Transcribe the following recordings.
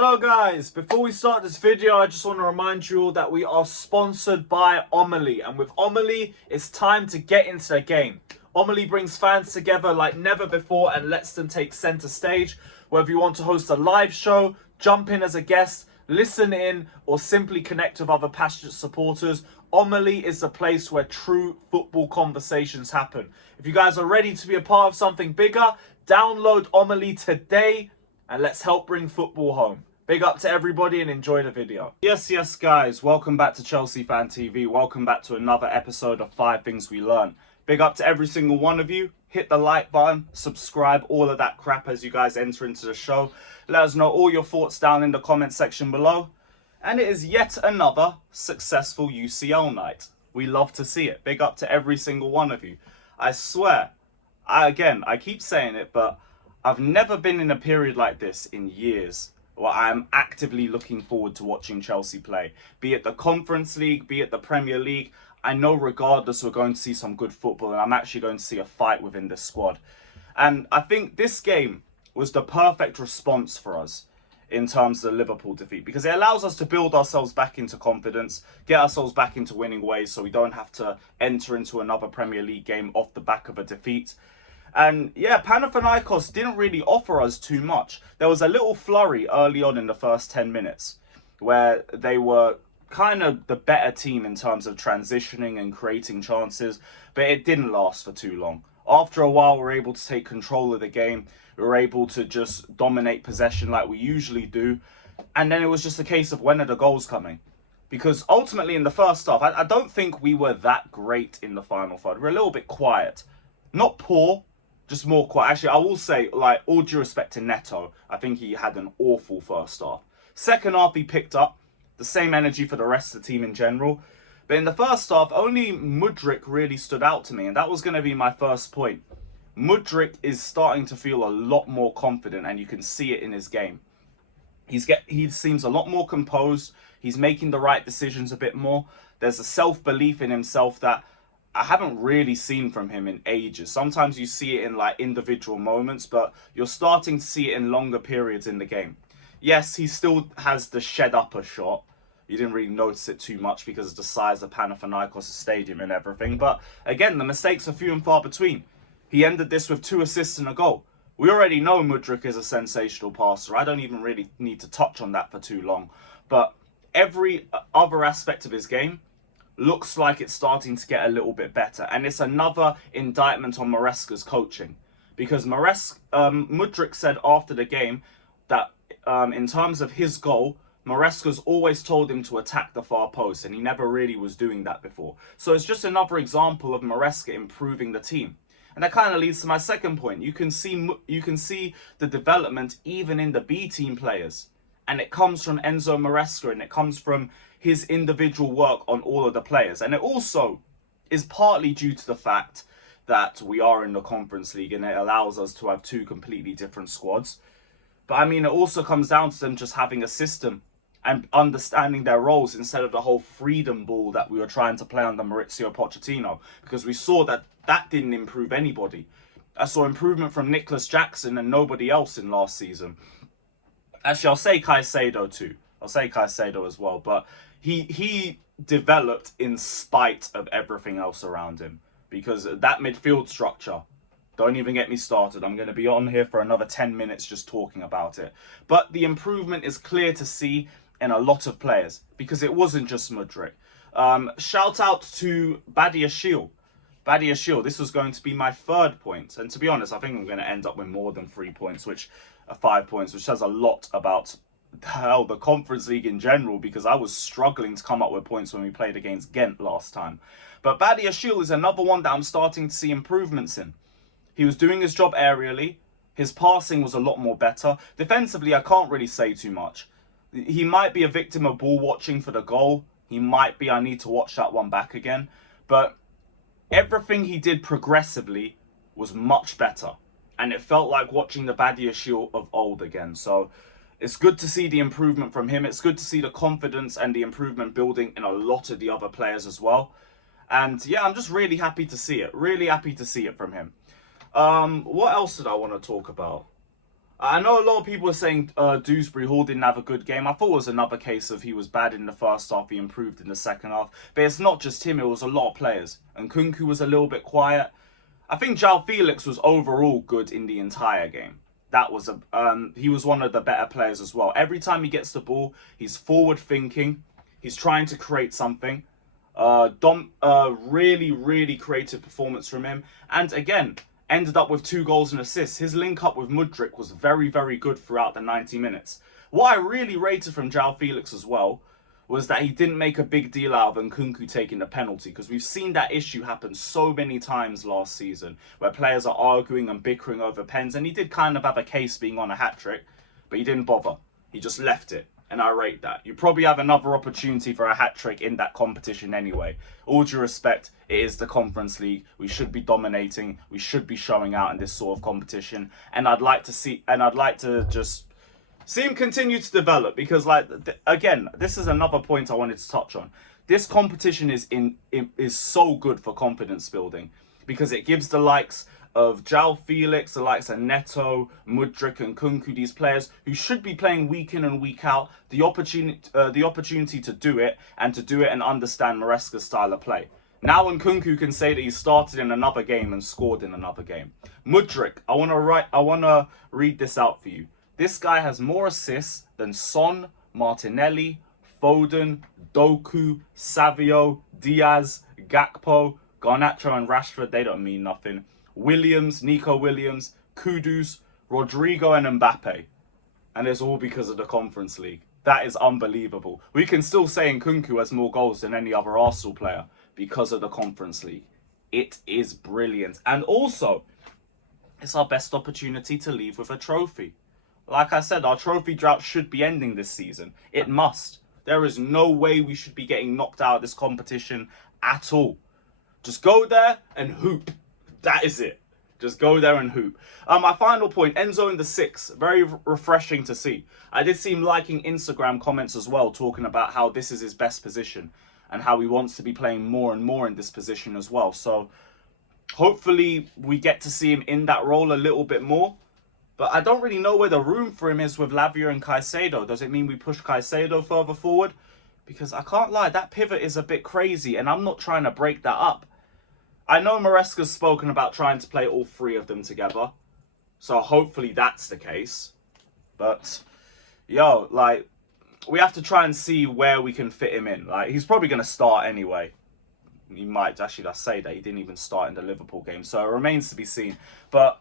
Hello guys, before we start this video, I just want to remind you all that we are sponsored by Omely, and with Omely, it's time to get into the game. Omely brings fans together like never before and lets them take center stage. Whether you want to host a live show, jump in as a guest, listen in, or simply connect with other passionate supporters, Omely is the place where true football conversations happen. If you guys are ready to be a part of something bigger, download Omely today and let's help bring football home. Big up to everybody and enjoy the video. Yes, guys, welcome back to Chelsea Fan TV. Welcome back to another episode of 5 Things We Learn. Big up to every single one of you. Hit the like button, subscribe, all of that crap as you guys enter into the show. Let us know all your thoughts down in the comment section below. And it is yet another successful UCL night. We love to see it. Big up to every single one of you. I swear, I keep saying it, but I've never been in a period like this in years where I'm actively looking forward to watching Chelsea play. Be it the Conference League, be it the Premier League, I know regardless we're going to see some good football and I'm actually going to see a fight within this squad. And I think this game was the perfect response for us in terms of the Liverpool defeat, because it allows us to build ourselves back into confidence, get ourselves back into winning ways so we don't have to enter into another Premier League game off the back of a defeat. And yeah, Panathinakos didn't really offer us too much. There was a little flurry early on in the first 10 minutes where they were kind of the better team in terms of transitioning and creating chances, but it didn't last for too long. After a while, we were able to take control of the game. We were able to just dominate possession like we usually do. And then it was just a case of when are the goals coming? Because ultimately in the first half, I don't think we were that great in the final third. We're a little bit quiet. Not poor, just more quiet. Actually, I will say, like, all due respect to Neto, I think he had an awful first half. Second half, he picked up the same energy for the rest of the team in general. But in the first half, only Mudryk really stood out to me. And that was going to be my first point. Mudryk is starting to feel a lot more confident, and you can see it in his game. He seems a lot more composed. He's making the right decisions a bit more. There's a self-belief in himself that I haven't really seen from him in ages. Sometimes you see it in like individual moments, but you're starting to see it in longer periods in the game. Yes, he still has the shed upper shot. You didn't really notice it too much because of the size of Panathinakos stadium and everything. But again, the mistakes are few and far between. He ended this with 2 assists and a goal. We already know Mudryk is a sensational passer. I don't even really need to touch on that for too long. But every other aspect of his game looks like it's starting to get a little bit better. And it's another indictment on Maresca's coaching. Because Mudryk said after the game that in terms of his goal, Maresca's always told him to attack the far post, and he never really was doing that before. So it's just another example of Maresca improving the team. And that kind of leads to my second point. You can see the development even in the B team players. And it comes from Enzo Maresca, and it comes from his individual work on all of the players. And it also is partly due to the fact that we are in the Conference League and it allows us to have 2 completely different squads. But I mean, it also comes down to them just having a system and understanding their roles instead of the whole freedom ball that we were trying to play under Maurizio Pochettino. Because we saw that that didn't improve anybody. I saw improvement from Nicholas Jackson and nobody else in last season. Actually, I'll say Caicedo too. I'll say Caicedo as well. But he developed in spite of everything else around him. Because that midfield structure, don't even get me started. I'm going to be on here for another 10 minutes just talking about it. But the improvement is clear to see in a lot of players. Because it wasn't just Mudryk. Shout out to Badiashile. Badiashile, this was going to be my 3rd point. And to be honest, I think I'm going to end up with more than 3 points, which are 5 points, which says a lot about the Conference League in general, because I was struggling to come up with points when we played against Ghent last time. But Badiashile is another one that I'm starting to see improvements in. He was doing his job aerially. His passing was a lot more better. Defensively, I can't really say too much. He might be a victim of ball watching for the goal. He might be. I need to watch that one back again. But everything he did progressively was much better. And it felt like watching the Badiashile of old again. So it's good to see the improvement from him. It's good to see the confidence and the improvement building in a lot of the other players as well. And yeah, I'm just really happy to see it. Really happy to see it from him. What else did I want to talk about? I know a lot of people are saying Dewsbury Hall didn't have a good game. I thought it was another case of he was bad in the first half, he improved in the second half. But it's not just him, it was a lot of players. And Nkunku was a little bit quiet. I think João Felix was overall good in the entire game. That was he was one of the better players as well. Every time he gets the ball, he's forward thinking. He's trying to create something. Really, really creative performance from him. And again, ended up with 2 goals and assists. His link up with Mudryk was very, very good throughout the 90 minutes. What I really rated from João Felix as well was that he didn't make a big deal out of Nkunku taking the penalty, because we've seen that issue happen so many times last season where players are arguing and bickering over pens, and he did kind of have a case being on a hat-trick, but he didn't bother. He just left it, and I rate that. You probably have another opportunity for a hat-trick in that competition anyway. All due respect, it is the Conference League. We should be dominating. We should be showing out in this sort of competition, and I'd like to just see him continue to develop, because, like, again, this is another point I wanted to touch on. This competition is so good for confidence building, because it gives the likes of João Felix, the likes of Neto, Mudryk and Nkunku, these players who should be playing week in and week out, the opportunity to do it, and to do it and understand Maresca's style of play. Now Nkunku can say that he started in another game and scored in another game. Mudryk, I want to read this out for you. This guy has more assists than Son, Martinelli, Foden, Doku, Savio, Diaz, Gakpo, Garnacho and Rashford. They don't mean nothing. Williams, Nico Williams, Kudus, Rodrigo and Mbappe. And it's all because of the Conference League. That is unbelievable. We can still say Nkunku has more goals than any other Arsenal player because of the Conference League. It is brilliant. And also, it's our best opportunity to leave with a trophy. Like I said, our trophy drought should be ending this season. It must. There is no way we should be getting knocked out of this competition at all. Just go there and hoop. That is it. Just go there and hoop. My final point, Enzo in the 6. Very refreshing to see. I did see him liking Instagram comments as well, talking about how this is his best position and how he wants to be playing more and more in this position as well. So hopefully we get to see him in that role a little bit more. But I don't really know where the room for him is with Lavia and Caicedo. Does it mean we push Caicedo further forward? Because I can't lie, that pivot is a bit crazy, and I'm not trying to break that up. I know Maresca's spoken about trying to play all 3 of them together. So hopefully that's the case. But, yo, like, we have to try and see where we can fit him in. Like, he's probably going to start anyway. He might, actually, I say that. He didn't even start in the Liverpool game. So it remains to be seen. But,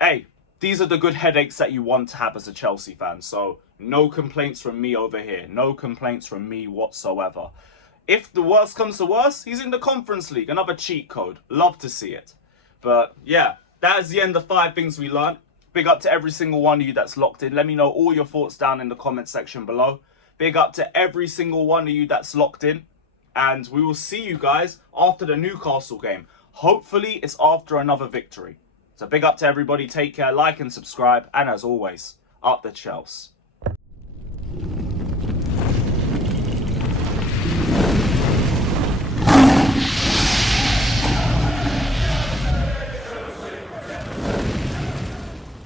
hey, these are the good headaches that you want to have as a Chelsea fan. So no complaints from me over here. No complaints from me whatsoever. If the worst comes to worst, he's in the Conference League. Another cheat code. Love to see it. But yeah, that is the end of 5 things we learned. Big up to every single one of you that's locked in. Let me know all your thoughts down in the comment section below. Big up to every single one of you that's locked in. And we will see you guys after the Newcastle game. Hopefully it's after another victory. So big up to everybody. Take care, like and subscribe. And as always, up the Chelsea.